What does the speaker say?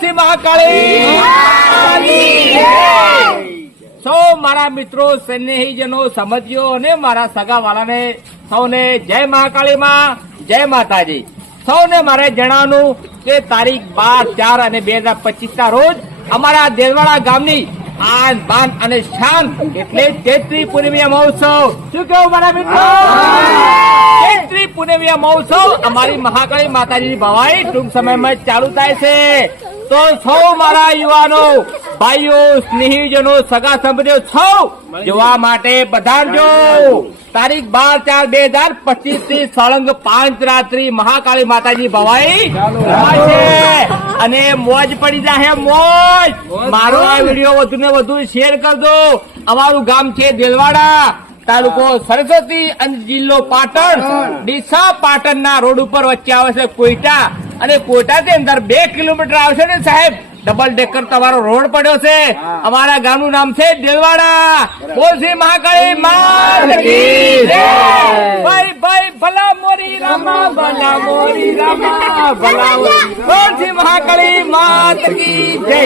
શ્રી મહાકાળી! સૌ મારા મિત્રો, સ્નેહીજનો, સમજ્યો અને મારા સગાવાળાને સૌને જય મહાકાળી માં જય માતાજી. સૌને મારે જણાવવાનું કે તારીખ બાર, ચાર અને બે હજાર પચીસ ના રોજ અમારા દેલવાડા ગામની આન, બાન અને શાન એટલે ચૈત્રી પૂર્ણિમા મહોત્સવ. શું કેવું મારા મિત્રો? ચૈત્રી પૂર્ણિમા મહોત્સવ અમારી મહાકાળી માતાજીની ભવાઈ ટૂંક સમયમાં ચાલુ થાય છે. તો સૌ મારા યુવાનો, ભાઈઓ, સ્નેહીજનો, સગા સંબંધીઓ, સૌ જોવા માટે બધાજો તારીખ બાર ચાર બે હજાર પચીસથી સળંગ પાંચ રાત્રિ મહાકાળી માતાજી ભવાઈ અને મોજ પડી જાય મોજ. મારો આ વીડિયો વધુ ને વધુ શેર કરજો. અમારું ગામ છે દેલવાડા, તાલુકો સરસ્વતી અને જિલ્લો પાટણ. ડીસા પાટણના રોડ ઉપર વચ્ચે આવે છે કોઈટા અને કોટાથી અંદર બે કિલોમીટર આવશે ને સાહેબ? ડબલ ડેકર તમારો રોડ પડ્યો છે. અમારા ગામનું નામ છે દેલવાડા. બોલ શ્રી મહાકાળી. ભાઈ ભાઈ ભલા મોરી રામા ભલા મોરી રામા ભલા મોરી. બોલ મહાકાળી માત કી જય.